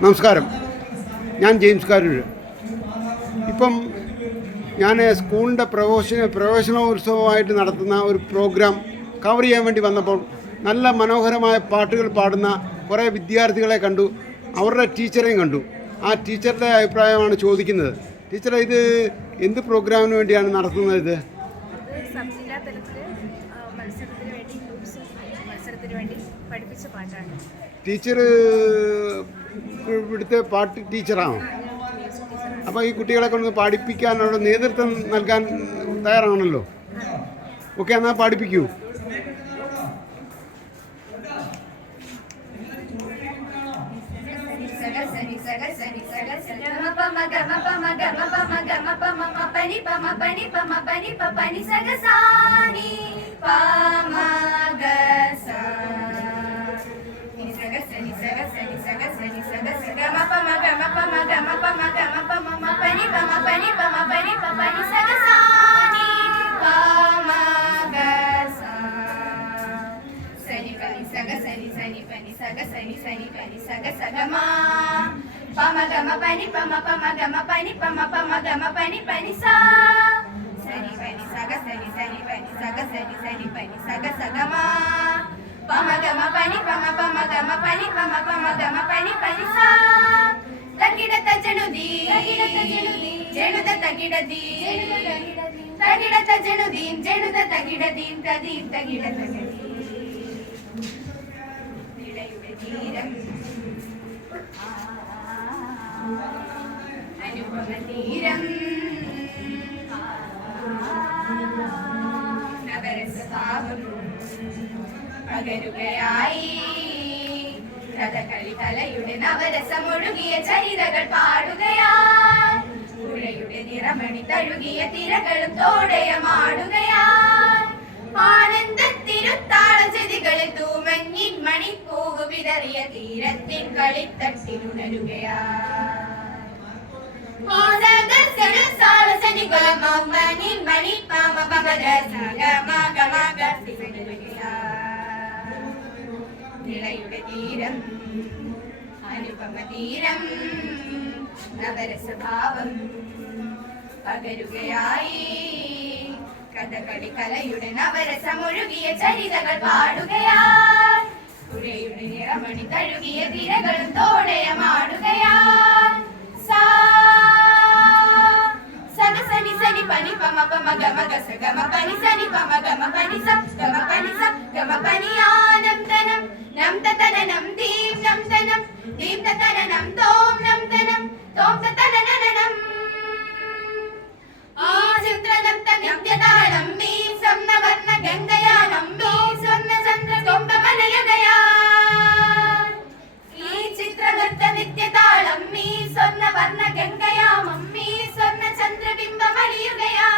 നമസ്കാരം, ഞാൻ ജെയിംസ് കാരൂർ. ഇപ്പം ഞാൻ സ്കൂളിൻ്റെ പ്രവേശനോത്സവമായിട്ട് നടത്തുന്ന ഒരു പ്രോഗ്രാം കവർ ചെയ്യാൻ വേണ്ടി വന്നപ്പോൾ നല്ല മനോഹരമായ പാട്ടുകൾ പാടുന്ന കുറേ വിദ്യാർത്ഥികളെ കണ്ടു, അവരുടെ ടീച്ചറെയും കണ്ടു. ആ ടീച്ചറുടെ അഭിപ്രായമാണ് ചോദിക്കുന്നത്. ടീച്ചറെ, ഇത് എന്ത് പ്രോഗ്രാമിന് വേണ്ടിയാണ് നടത്തുന്നത്? ഇത് സബ് ജില്ലാ തലത്തിൽ മത്സരത്തിന് വേണ്ടി മത്സരത്തിന് വേണ്ടി പഠിപ്പിച്ച പാട്ടാണ്. ടീച്ചർ ഇവിടുത്തെ പാട്ട് ടീച്ചറാണോ? അപ്പോൾ ഈ കുട്ടികളെ കൊണ്ട് പഠിപ്പിക്കാനുള്ള നേതൃത്വം നൽകാൻ തയ്യാറാണല്ലോ. ഓക്കെ, എന്നാൽ പഠിപ്പിക്കൂ. പകരുകയായി കഥകളി തലയുടെ നവരസമൊഴുകിയ ചരിതകൾ പാടുകയായി, പുഴയുടെ നിറമണി തഴുകിയ തിരകളും തോടയമാടുകയായി, ആനന്ദത്തിരുത്താള ചെതികളിൽ തൂമഞ്ഞിൻ മണിപ്പൂവ് വിതറിയ തീരത്തിൻ കളിത്തട്ടിലുണരുകയായി. നിളയുടെ തീരം അനുപമ തീരം നവരസഭാവം പകരുകയായി, കഥകളി കലയുടെ നവരസമൊഴുകിയ ചരിതകൾ പാടുകയായി, പുഴയുടെ നിറമണി തഴുകിയ തിരകളും തോടയമാടുകയായി. സനി സനി പനി പമ പമ ഗമ ഗസ ഗമ പനി സനി പമ ഗമ പനി സ ഗമ പനി സ ഗമ പനിയാനം തനം നം തതന നം ദീം നം തനം ദീം തതന നം തോം നം തനം തോം തതന നനം ഈ ചിത്രനം തനിത്യതാളം മീം സംനവർണ്ണ ഗംഗയാനം മീം സ്വർണ്ണ ചന്ദ്ര കൊമ്പമനയഗയാ. ഈ ചിത്രനൃത്ത നിത്യതാളം മീം സ്വർണ്ണവർണ്ണ ഗംഗയാമം മീം സ്വർണ്ണ ചന്ദ്രബിംബമലിയുകയാ.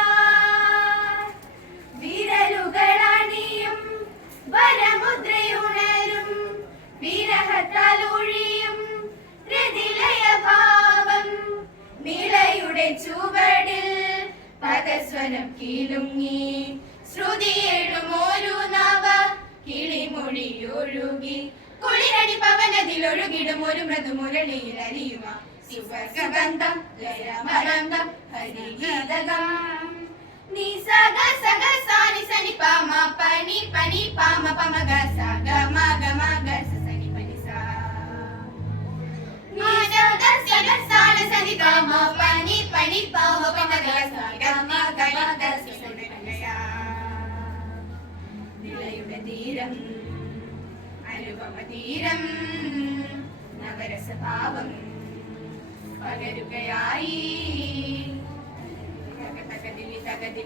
വിരലുകളണിയും വരമുദ്രയുണരും വിരഹത്താൽ ഒഴിയും രതിലയഭാവം, നിളയുടെ ചുവടിൽ പദസ്വരം കീലുങ്ങി, ശ്രുതിയെഴുമോരു നവ കിളിമൊഴിയൊഴുകി, കുളിരടി പവനതിലൊഴുകിടും ഒരു മൃദുമുരളിയിൽ അരിയുമ സുഗന്ധം ലയമരംഗം ഹരിഗീതകം. നീ സഗ സഗ സാനി സനി പമ പനി പനി പമ പമ ഗ സ ഗ മ ഗ മ ഗ സ സനി പനി സ. നീ സഗ സഗ സാനി സനി പമ പനി പനി പമ പമ ഗ സ ഗ മ ഗ മ ഗ സ സനി പനി സ. നിളയുടെ തീരം അനുപമ തീരം നവരസഭാവം പകരുകയായി, തകതിമി തകതിമി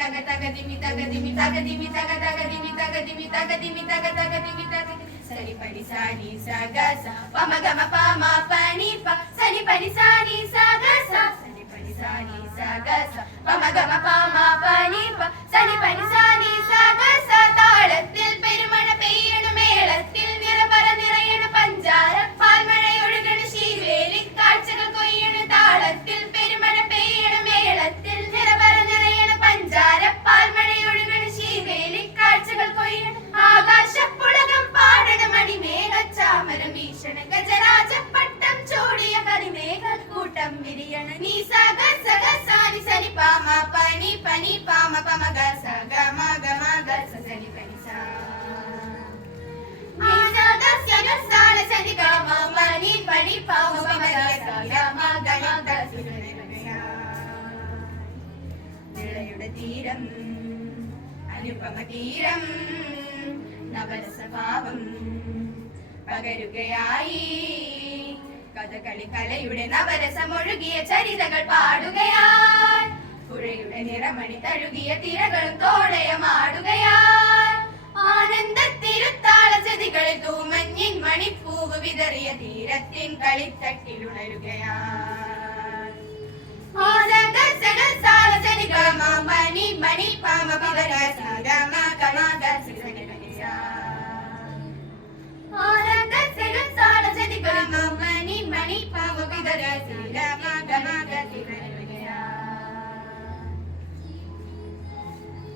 തക തകതിമി തകതിമി തകതിമി തക തകതിമി തകതിമി തകതിമി തക തകതിമി തകതി സനി പനി സാനി സഗ സ പമ ഗമ പമ പനി പ സനി പനി സാനി സഗ സ സനി പനി സാനി സഗ സ പമ ഗമ പമ പനി പ സനി പനി സാനി സഗ സ. താളത്തിൽ പെരുമഴ പെയ്യണു മേളത്തിൽ നിറപറ നിറയണ പഞ്ചാര പാൽമഴയൊഴുകണ ശീവേലി കാഴ്ചകൾ കൊയ്യണു. താളത്തിൽ പെരുമഴ പെയ്യണ മേളത്തിൽ നിറപറ നിറയണ പഞ്ചാര പാൽമഴയൊഴുകണ ശീവേലി കാഴ്ചകൾ കൊയ്യണ. ആകാശപ്പുളകം പാടണ മണിമേഘച്ചാമരം വീശണ ഗജരാജ പട്ട തീരം അനുപമ തീരം നവരസഭാവം പകരുകയായി കഥകളി കലയുടെ നവരസമൊഴുകിയ ചരിതകൾ പാടുകയാൽ പുഴയുടെ നിറമണി തഴുകിയ തിരകളും തോടയമാടുകയാൽ ആനന്ദത്തിരുത്താള ചതികളിൽ തൂമഞ്ഞിൻ മണിപ്പൂവ് വിതറിയ തീരത്തിൻ കളിത്തട്ടിലുണരുകയാൽ മണി മണി പാമ പവന സീതമ കമാക മണി മണി പാമ വിതര